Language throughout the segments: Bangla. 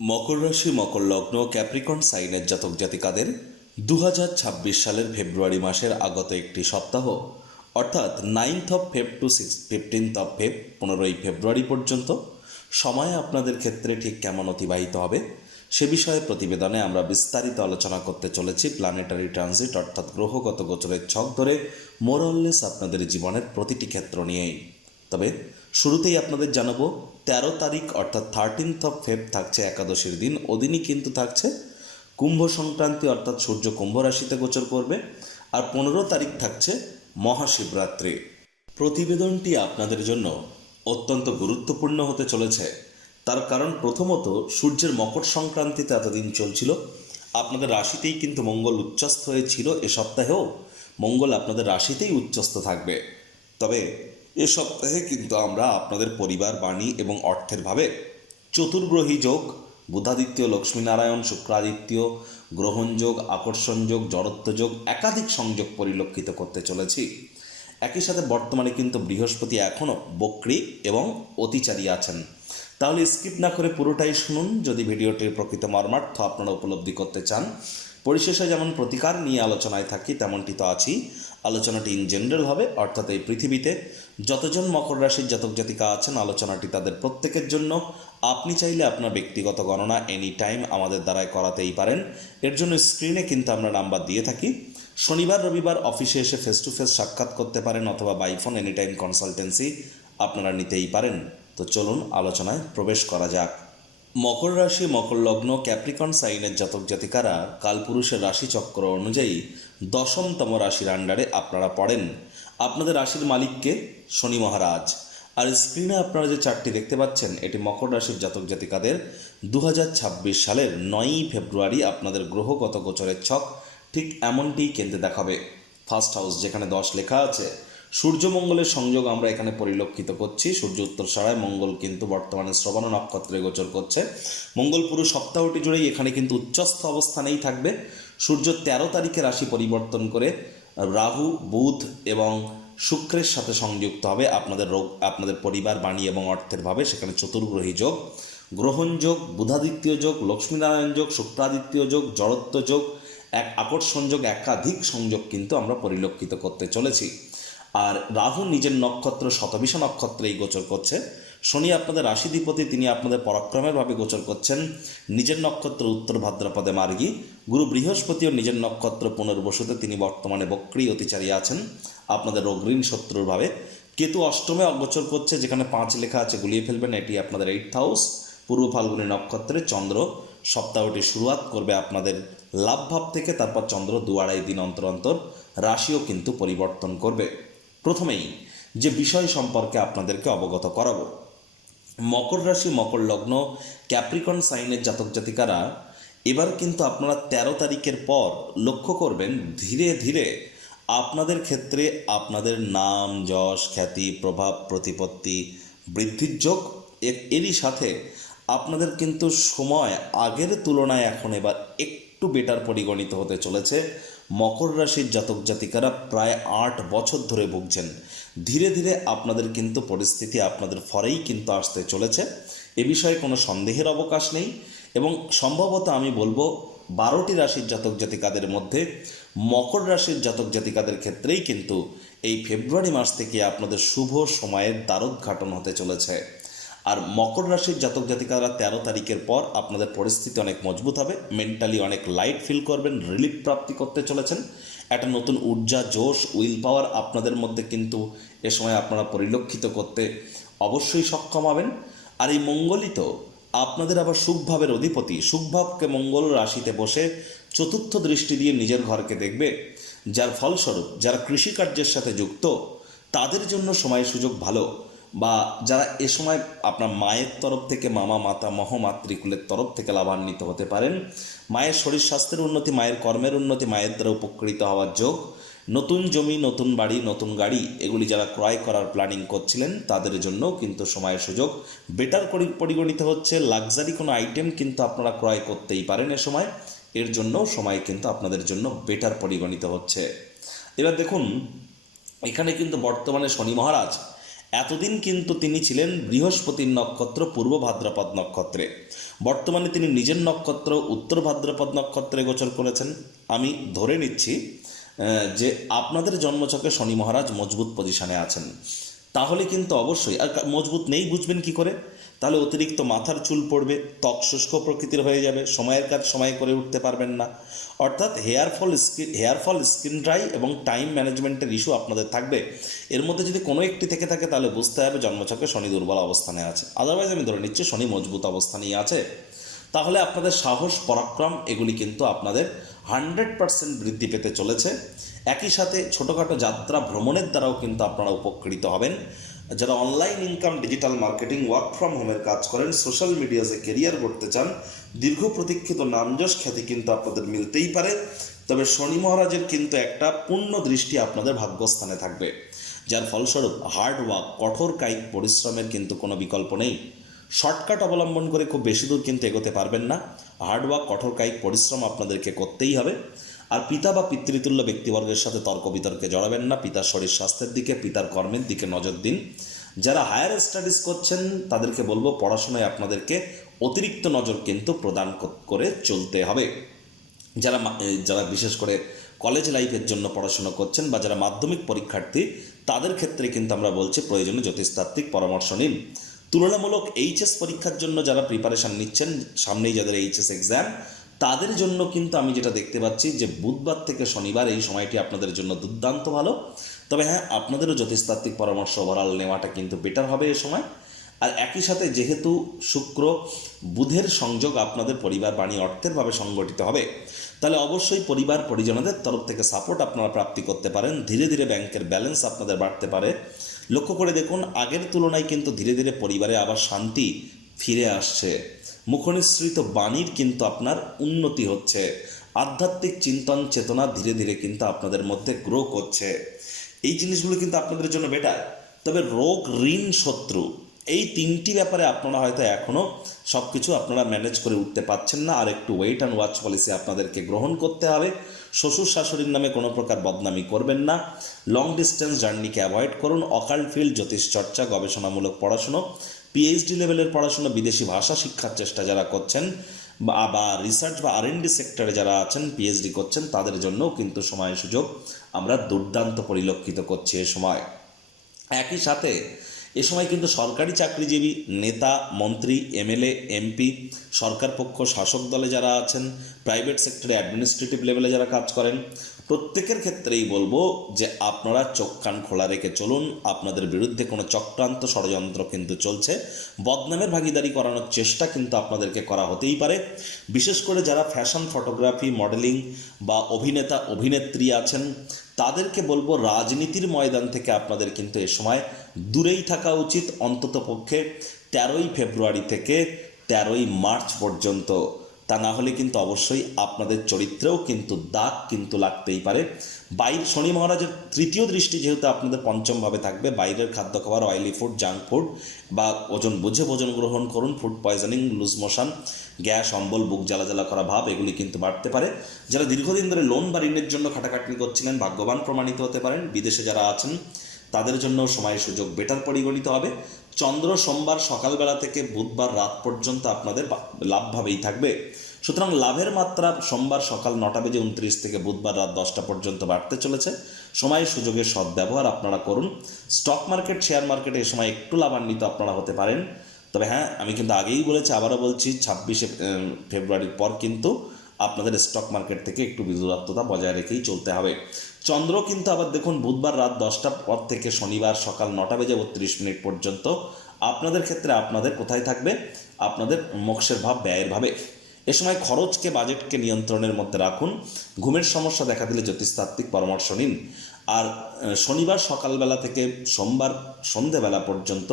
মকর রাশি মকর লগ্ন ক্যাপ্রিকন সাইনের জাতক জাতিকাদের 2026 সালের ফেব্রুয়ারি মাসের আগত একটি সপ্তাহ অর্থাৎ 9th টু 15th ফেব 15ই ফেব্রুয়ারি পর্যন্ত সময় আপনাদের ক্ষেত্রে ঠিক কেমন অতিবাহিত হবে সে বিষয়ে প্রতিবেদনে আমরা বিস্তারিত আলোচনা করতে চলেছি। প্ল্যানেটারি ট্রানজিট অর্থাৎ গ্রহগত গোচরের ছক ধরে মোরাললেস আপনাদের জীবনের প্রতিটি ক্ষেত্র নিয়েই। তবে শুরুতেই আপনাদের জানাবো 13 তারিখ অর্থাৎ 13th ফেব থাকছে একাদশীর দিন। ওদিনই কিন্তু থাকছে কুম্ভ সংক্রান্তি অর্থাৎ সূর্য কুম্ভ রাশিতে গোচর করবে। আর 15 তারিখ থাকছে মহাশিবরাত্রি। প্রতিবেদনটি আপনাদের জন্য অত্যন্ত গুরুত্বপূর্ণ হতে চলেছে। তার কারণ প্রথমত সূর্যের মকর সংক্রান্তিতে এতদিন চলছিল, আপনাদের রাশিতেই কিন্তু মঙ্গল উচ্চস্থ হয়েছিল। এ সপ্তাহেও মঙ্গল আপনাদের রাশিতেই উচ্চস্থ থাকবে। তবে এ সপ্তাহে কিন্তু আমরা আপনাদের পরিবার, বাণী এবং অর্থের ভাবে চতুর্গ্রহী যোগ, বুধাদিত্য, লক্ষ্মীনারায়ণ, শুক্রাদিত্য, গ্রহণ যোগ, আকর্ষণ যোগ, জড়ত্ব যোগ, একাধিক সংযোগ পরিলক্ষিত করতে চলেছি। একই সাথে বর্তমানে কিন্তু বৃহস্পতি এখনও বক্রী এবং অতিচারী আছেন। তাহলে স্কিপ না করে পুরোটাই শুনুন যদি ভিডিওটির প্রকৃত মর্মার্থ আপনারা উপলব্ধি করতে চান। পরিশেষে যেমন প্রতিকার নিয়ে আলোচনায় থাকি তেমনটি তো আছি। আলোচনাটি ইন জেনারেল হবে, অর্থাৎ এই পৃথিবীতে যতজন মকর রাশির জাতক জাতিকা আছেন আলোচনাটি তাদের প্রত্যেকের জন্য। আপনি চাইলে আপনার ব্যক্তিগত গণনা এনি টাইম আমাদের দ্বারাই করাতেই পারেন। এর জন্য স্ক্রিনে কিন্তু আমরা নাম্বার দিয়ে থাকি। শনিবার রবিবার অফিসে এসে ফেস টু ফেস সাক্ষাৎ করতে পারেন অথবা by phone any time consultancy আপনারা নিতেই পারেন। তো চলুন আলোচনায় প্রবেশ করা যাক। মকর রাশি মকর লগ্ন ক্যাপ্রিকন সাইনের জাতক জাতিকারা কালপুরুষের রাশিচক্র অনুযায়ী 10তম রাশির আন্ডারে আপনারা পড়েন। আপনাদের রাশির মালিককে শনি মহারাজ। আর স্ক্রিনে আপনারা যে চার্টটি দেখতে পাচ্ছেন এটি মকর রাশির জাতক জাতিকাদের 2026 সালের 9ই ফেব্রুয়ারি আপনাদের গ্রহগত গোচরের ছক ঠিক এমনটিই কেন্দ্রে দেখাবে। ফার্স্ট হাউস যেখানে 10 লেখা আছে, সূর্য মঙ্গলের সংযোগ আমরা এখানে পরিলক্ষিত করছি। সূর্য উত্তরসারায়, মঙ্গল কিন্তু বর্তমানে শ্রবণ নক্ষত্রে গোচর করছে। মঙ্গল পুরো সপ্তাহটি জুড়েই এখানে কিন্তু উচ্চস্থ অবস্থানেই থাকবে। সূর্য 13 তারিখে রাশি পরিবর্তন করে রাহু, বুধ এবং শুক্রের সাথে সংযুক্ত হবে আপনাদের পরিবার, বাণী এবং অর্থের ভাবে। সেখানে চতুর্গ্রহী যোগ, গ্রহণ যোগ, বুধাদিত্য যোগ, লক্ষ্মীনারায়ণ যোগ, শুক্রাদিত্য যোগ, জড়ত্ব যোগ, এক আকর্ষণ যোগ, একাধিক সংযোগ কিন্তু আমরা পরিলক্ষিত করতে চলেছি। আর রাহু নিজের নক্ষত্র শতবিষা নক্ষত্রেই গোচর করছে। শনি আপনাদের রাশিধিপতি, তিনি আপনাদের পরাক্রমের ভাবে গোচর করছেন নিজের নক্ষত্র উত্তর ভাদ্রপদে মার্গী। গুরু বৃহস্পতিও নিজের নক্ষত্র পুনর্বসুতে, তিনি বর্তমানে বক্রী অতিচারী আছেন আপনাদের রোগঋণ শত্রুর ভাবে। কেতু অষ্টমে অগোচর করছে, যেখানে 5 লেখা আছে গুলিয়ে ফেলবেন, এটি আপনাদের 8th হাউস। পূর্ব ফাল্গুনী নক্ষত্রে চন্দ্র সপ্তাহটি শুরুয়াত করবে আপনাদের লাভ ভাব থেকে। তারপর চন্দ্র 2-2.5 দিন অন্তর অন্তর রাশিও কিন্তু পরিবর্তন করবে। প্রথমেই যে বিষয় সম্পর্কে আপনাদেরকে অবগত করাবো, মকর রাশি মকর লগ্ন ক্যাপ্রিকন সাইনের জাতক জাতিকারা এবার কিন্তু আপনারা 13 তারিখের পর লক্ষ্য করবেন ধীরে ধীরে আপনাদের ক্ষেত্রে আপনাদের নাম, যশ, খ্যাতি, প্রভাব, প্রতিপত্তি বৃদ্ধির যোগ। এরই সাথে আপনাদের কিন্তু সময় আগের তুলনায় এখন এবার একটু বেটার পরিগণিত হতে চলেছে। মকর রাশির জাতক জাতিকারা প্রায় 8 বছর ধরে ভুগছেন। ধীরে ধীরে আপনাদের কিন্তু পরিস্থিতি আপনাদের ফরেই কিন্তু আসতে চলেছে, এ বিষয়ে কোনো সন্দেহের অবকাশ নেই। এবং সম্ভবত আমি বলবো 12টি রাশির জাতক জাতিকাদের মধ্যে মকর রাশির জাতক জাতিকাদের ক্ষেত্রেই কিন্তু এই ফেব্রুয়ারি মাস থেকে আপনাদের শুভ সময়ের দ্বারোদ্ঘাটন হতে চলেছে। আর মকর রাশির জাতক জাতিকারা 13 তারিখের পর আপনাদের পরিস্থিতি অনেক মজবুত হবে, মেন্টালি অনেক লাইট ফিল করবেন, রিলিফ প্রাপ্তি করতে চলেছেন। একটা নতুন ঊর্জা, জোশ, উইল পাওয়ার আপনাদের মধ্যে কিন্তু এ সময় আপনারা পরিলক্ষিত করতে অবশ্যই সক্ষম হবেন। আর এই মঙ্গলই তো আপনাদের আবার সুখভাবের অধিপতি। সুখভাবকে মঙ্গল রাশিতে বসে চতুর্থ দৃষ্টি দিয়ে নিজের ঘরকে দেখবে, যার ফলস্বরূপ যারা কৃষিকার্যের সাথে যুক্ত তাদের জন্য সময় সুযোগ ভালো। বা যারা এ সময় আপনার মায়ের তরফ থেকে, মামা, মাতা, মহমাতৃকুলের তরফ থেকে লাভান্বিত হতে পারেন। মায়ের শরীর স্বাস্থ্যের উন্নতি, মায়ের কর্মের উন্নতি, মায়ের দ্বারা উপকৃত হওয়ার যোগ। নতুন জমি, নতুন বাড়ি, নতুন গাড়ি এগুলি যারা ক্রয় করার প্ল্যানিং করছিলেন তাদের জন্য কিন্তু সময়ের সুযোগ বেটার পরিগণিত হচ্ছে। লাক্সারি কোনো আইটেম কিন্তু আপনারা ক্রয় করতেই পারেন এ সময়, এর জন্য সময় কিন্তু আপনাদের জন্য বেটার পরিগণিত হচ্ছে। এবার দেখুন, এখানে কিন্তু বর্তমানে শনি মহারাজ এতদিন কিন্তু তিনি ছিলেন বৃহস্পতির নক্ষত্র পূর্ব ভাদ্রপদ নক্ষত্রে, বর্তমানে তিনি নিজের নক্ষত্র উত্তর ভাদ্রপদ নক্ষত্রে গোচর করেছেন। আমি ধরে নিচ্ছি যে আপনাদের জন্মছকে শনি মহারাজ মজবুত পজিশনে আছেন, তাহলে কিন্তু অবশ্যই, আর মজবুত নেই বুঝবেন কি করে, তাহলে অতিরিক্ত মাথার চুল পড়বে, ত্বক শুষ্ক প্রকৃতির হয়ে যাবে, সময়ের কাজ সময় করে উঠতে পারবেন না, অর্থাৎ হেয়ারফল স্কিন ড্রাই এবং টাইম ম্যানেজমেন্টের ইস্যু আপনাদের থাকবে। এর মধ্যে যদি কোনো একটি থেকে থাকে তাহলে বুঝতে হবে জন্মছকে শনি দুর্বল অবস্থানে আছে। আদারওয়াইজ আমি ধরে নিচ্ছি শনি মজবুত অবস্থানেই আছে। তাহলে আপনাদের সাহস পরাক্রম এগুলি কিন্তু আপনাদের 100% বৃদ্ধি পেতে চলেছে। একই সাথে ছোটোখাটো যাত্রা ভ্রমণের দ্বারাও কিন্তু আপনারা উপকৃত হবেন। যারা online income, digital marketing, work from হোমের কাজ করেন, সোশ্যাল মিডিয়াতে কেরিয়ার গড়তে চান, দীর্ঘ প্রতীক্ষিত নামযশ খ্যাতি কিন্তু আপনাদের মিলতেই পারে। তবে শনি মহারাজের কিন্তু একটা পূর্ণ দৃষ্টি আপনাদের ভাগ্যস্থানে থাকবে, যার ফলস্বরূপ হার্ড ওয়ার্ক, কঠোর কায়িক পরিশ্রমের কিন্তু কোনো বিকল্প নেই। শর্টকাট অবলম্বন করে খুব বেশি দূর কিন্তু এগোতে পারবেন না। হার্ডওয়ার্ক, কঠোর কায়িক পরিশ্রম আপনাদেরকে করতেই হবে। আর পিতা বা পিতৃতুল্য ব্যক্তিবর্গের সাথে তর্ক বিতর্কে জড়াবেন না। পিতার শরীর স্বাস্থ্যের দিকে, পিতার কর্মের দিকে নজর দিন। যারা হায়ার স্টাডিজ করছেন তাদেরকে বলবো পড়াশোনায় আপনাদেরকে অতিরিক্ত নজর কিন্তু প্রদান করে চলতে হবে। যারা বিশেষ করে কলেজ লাইফের জন্য পড়াশোনা করছেন বা যারা মাধ্যমিক পরীক্ষার্থী, তাদের ক্ষেত্রে কিন্তু আমরা বলছি প্রয়োজনে জ্যোতিষতাত্ত্বিক পরামর্শ নিন। তুলনামূলক এইচএস পরীক্ষার জন্য যারা প্রিপারেশান নিচ্ছেন, সামনেই যাদের এইচএস এক্সাম, তাদের জন্য কিন্তু আমি যেটা দেখতে পাচ্ছি যে বুধবার থেকে শনিবার এই সময়টি আপনাদের জন্য দুর্দান্ত ভালো। তবে হ্যাঁ, আপনাদেরও জ্যোতিষতাত্ত্বিক পরামর্শ ওভারঅল নেওয়াটা কিন্তু বেটার হবে এ সময়। আর একই সাথে যেহেতু শুক্র বুধের সংযোগ আপনাদের পরিবার, বাণী, অর্থের ভাবে সংগঠিত হবে, তাহলে অবশ্যই পরিবার পরিজনদের তরফ থেকে সাপোর্ট আপনারা প্রাপ্তি করতে পারেন। ধীরে ধীরে ব্যাংকের ব্যালেন্স আপনাদের বাড়তে পারে। লক্ষ্য করে দেখুন, আগের তুলনায় কিন্তু ধীরে ধীরে পরিবারে আবার শান্তি ফিরে আসছে। মুখনিসৃত বাণীর কিন্তু আপনার উন্নতি হচ্ছে। আধ্যাত্মিক চিন্তন চেতনা ধীরে ধীরে কিন্তু আপনাদের মধ্যে গ্রো করছে। এই জিনিসগুলো কিন্তু আপনাদের জন্য বেটার। তবে রোগ, ঋণ, শত্রু, এই তিনটি ব্যাপারে আপনারা হয়তো এখনও সব কিছু আপনারা ম্যানেজ করে উঠতে পারছেন না। আর একটু ওয়েট অ্যান্ড ওয়াচ পলিসি আপনাদেরকে গ্রহণ করতে হবে। শ্বশুর শাশুড়ির নামে কোনো প্রকার বদনামি করবেন না। লং ডিস্টেন্স জার্নিকে অ্যাভয়েড করুন। অকাল্ট ফিল্ড, জ্যোতিষ চর্চা, গবেষণামূলক পড়াশুনো, পিএইচডি লেভেলের পড়াশুনো, বিদেশি ভাষা শিক্ষার চেষ্টা যারা করছেন বা রিসার্চ বা আর&ডি সেক্টরে যারা আছেন, পিএইচডি করছেন, তাদের জন্যও কিন্তু সময় সুযোগ আমরা দুর্দান্ত পরিলক্ষিত করছি এ সময়। একই সাথে এ সময় কিন্তু সরকারি চাকরিজীবী, নেতা, মন্ত্রী, এমএলএ, এমপি, সরকার পক্ষ, শাসক দলে যারা আছেন, প্রাইভেট সেক্টরে অ্যাডমিনিস্ট্রেটিভ লেভেলে যারা কাজ করেন, প্রত্যেকের ক্ষেত্রেই বলবো যে আপনারা চোখ কান খোলা রেখে চলুন। আপনাদের বিরুদ্ধে কোনো চক্রান্ত, ষড়যন্ত্র কিন্তু চলছে। বদনামের ভাগিদারি করানোর চেষ্টা কিন্তু আপনাদেরকে করা হতেই পারে। বিশেষ করে যারা ফ্যাশন, ফটোগ্রাফি, মডেলিং বা অভিনেতা, অভিনেত্রী আছেন, তাদেরকে বলবো রাজনীতির ময়দান থেকে আপনাদের কিন্তু এ সময় দূরেই থাকা উচিত। অন্ততপক্ষে 13ই ফেব্রুয়ারি থেকে 13ই মার্চ পর্যন্ত। তা না হলে কিন্তু অবশ্যই আপনাদের চরিত্রেও কিন্তু দাগ কিন্তু লাগতেই পারে। শনি মহারাজের তৃতীয় দৃষ্টি যেহেতু আপনাদের পঞ্চমভাবে থাকবে, বাইরের খাদ্য খাবার, অয়েলি ফুড, জাঙ্ক ফুড বা ওজন বুঝে ভোজন গ্রহণ করুন। Food poisoning, loose motion, gas, অম্বল, বুক জ্বালা জ্বালা করা ভাব এগুলি কিন্তু বাড়তে পারে। যারা দীর্ঘদিন ধরে লোন বা ঋণের জন্য খাটাখাটনি করছিলেন, ভাগ্যবান প্রমাণিত হতে পারেন। বিদেশে যারা আছেন তাদের জন্য সময় সুযোগ বেটার পরিগণিত হবে। চন্দ্র সোমবার সকালবেলা থেকে বুধবার রাত পর্যন্ত আপনাদের লাভভাবেই থাকবে। সুতরাং লাভের মাত্রা সোমবার সকাল 9:29 থেকে বুধবার রাত 10টা পর্যন্ত বাড়তে চলেছে। সময় সুযোগের সদ্ব্যবহার আপনারা করুন। স্টক মার্কেট, শেয়ার মার্কেটে এ সময় একটু লাভান্বিত আপনারা হতে পারেন। তবে হ্যাঁ, আমি কিন্তু আগেই বলেছি, আবারও বলছি, 26শে ফেব্রুয়ারির পর কিন্তু আপনাদের স্টক মার্কেট থেকে একটু দূরত্বতা বজায় রেখেই চলতে হবে। চন্দ্র কিন্তু আবার দেখুন বুধবার রাত 10টার পর থেকে শনিবার সকাল 9:32 পর্যন্ত আপনাদের ক্ষেত্রে আপনাদের কোথায় থাকবে? আপনাদের মোক্ষের ভাব, ব্যয়ের ভাবে। এ সময় খরচকে, বাজেটকে নিয়ন্ত্রণের মধ্যে রাখুন। ঘুমের সমস্যা দেখা দিলে জ্যোতিষতাত্ত্বিক পরামর্শ নিন। আর শনিবার সকালবেলা থেকে সোমবার সন্ধেবেলা পর্যন্ত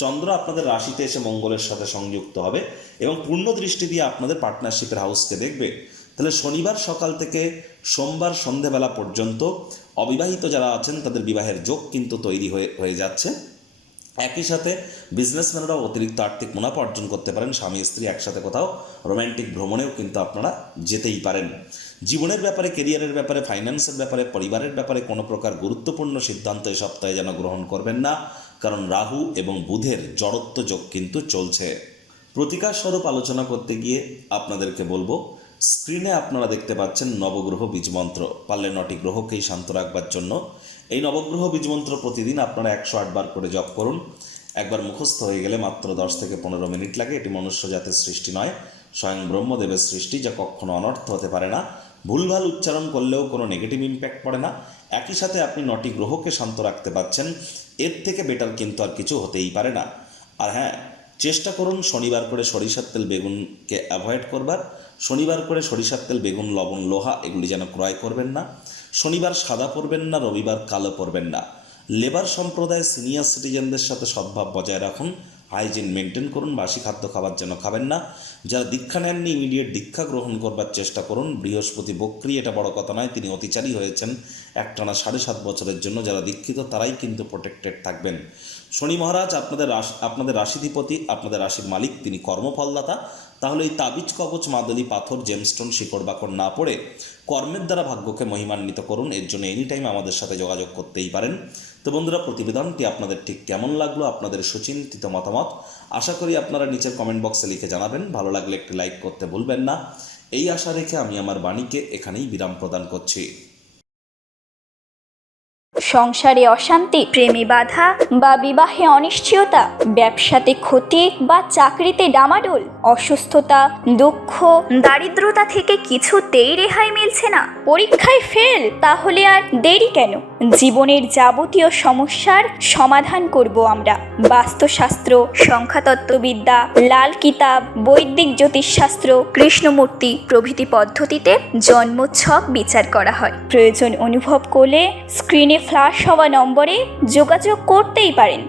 চন্দ্র আপনাদের রাশিতে এসে মঙ্গলের সাথে সংযুক্ত হবে এবং পূর্ণ দৃষ্টি দিয়ে আপনাদের পার্টনারশিপের হাউসকে দেখবে। তাহলে শনিবার সকাল থেকে সোমবার সন্ধেবেলা পর্যন্ত অবিবাহিত যারা আছেন তাদের বিবাহের যোগ কিন্তু তৈরি হয়ে যাচ্ছে। একই সাথে বিজনেসম্যানরাও অতিরিক্ত আর্থিক মুনাফা অর্জন করতে পারেন। স্বামী স্ত্রী একসাথে কোথাও রোম্যান্টিক ভ্রমণেও কিন্তু আপনারা যেতেই পারেন। জীবনের ব্যাপারে, কেরিয়ারের ব্যাপারে, ফাইন্যান্সের ব্যাপারে, পরিবারের ব্যাপারে কোনো প্রকার গুরুত্বপূর্ণ সিদ্ধান্ত এ সপ্তাহে যেন গ্রহণ করবেন না। কারণ রাহু এবং বুধের জড়ত্ব যোগ কিন্তু চলছে। প্রতিকার স্বরূপ আলোচনা করতে গিয়ে আপনাদেরকে বলবো, স্ক্রিনে আপনারা দেখতে পাচ্ছেন নবগ্রহ বীজমন্ত্র। পারলে 9টি গ্রহকেই শান্ত রাখবার জন্য এই নবগ্রহ বীজমন্ত্র প্রতিদিন আপনারা 108 বার করে জপ করুন। একবার মুখস্থ হয়ে গেলে মাত্র 10 থেকে 15 মিনিট লাগে। এটি মনুষ্য জাতের সৃষ্টি নয়, স্বয়ং ব্রহ্মদেবের সৃষ্টি, যা কখনো অনর্থ হতে পারে না। ভুলভাল উচ্চারণ করলেও কোনো নেগেটিভ ইম্প্যাক্ট পড়ে না। একই সাথে আপনি 9টি গ্রহকে শান্ত রাখতে পারছেন, এর থেকে বেটার কিন্তু আর কিছু হতেই পারে না। আর হ্যাঁ, চেষ্টা করুন শনিবার করে সরিষার তেল বেগুনকে অ্যাভয়েড করবার। শনিবার করে সরিষার তেল বেগুন লবণ লোহা এগুলি যেন ক্রয় করবেন না। শনিবার সাদা পরবেন না, রবিবার কালো পরবেন না। লেবার সম্প্রদায় সিনিয়র সিটিজেনদের সাথে সদ্ভাব বজায় রাখুন, হাইজিন মেনটেন করুন, বাসি খাদ্য খাবার যেন খাবেন না। যারা দীক্ষা নেননি ইমিডিয়েট দীক্ষা গ্রহণ করবার চেষ্টা করুন। বৃহস্পতি বক্রী, এটা বড় কথা নয়, তিনি অতিচারী হয়েছেন একটানা 7.5 বছরের জন্য। যারা দীক্ষিত তারাই কিন্তু প্রোটেক্টেড থাকবেন। শনি মহারাজ আপনাদের রাশিধিপতি, আপনাদের রাশির মালিক, তিনি কর্মফলদাতা। তাহলে এই তাবিজ কবচ মাদলি পাথর জেমস্টোন শিকড় বাকড় না পড়ে কর্মের দ্বারা ভাগ্যকে মহিমান্বিত করুন। এর জন্য এনি টাইম আমাদের সাথে যোগাযোগ করতেই পারেন। তো বন্ধুরা, প্রতিবেদনটি আপনাদের ঠিক কেমন লাগলো, আপনাদের সুচিন্তিত মতামত আশা করি আপনারা নিচের কমেন্ট বক্সে লিখে জানাবেন। ভালো লাগলে একটি লাইক করতে ভুলবেন না। এই আশা রেখে আমি আমার বাণীকে এখানেই বিরাম প্রদান করছি। সংসারে অশান্তি, প্রেমে বাধা বা বিবাহে অনিশ্চয়তা, ব্যবসাতে ক্ষতি বা চাকরিতে ডামাডোল, অসুস্থতা, দুঃখ, দারিদ্রতা থেকে কিছুতেই রেহাই মিলছে না, পরীক্ষায় ফেল, তাহলে আর দেরি কেন? জীবনের যাবতীয় সমস্যার সমাধান করব আমরা। বাস্তুশাস্ত্র, সংখ্যাতত্ত্ববিদ্যা, লাল কিতাব, বৈদিক জ্যোতিষশাস্ত্র, কৃষ্ণমূর্তি প্রভৃতি পদ্ধতিতে জন্মছক বিচার করা হয়। প্রয়োজন অনুভব করলে স্ক্রিনে ফ্ল্যাশ হওয়া নম্বরে যোগাযোগ করতেই পারেন।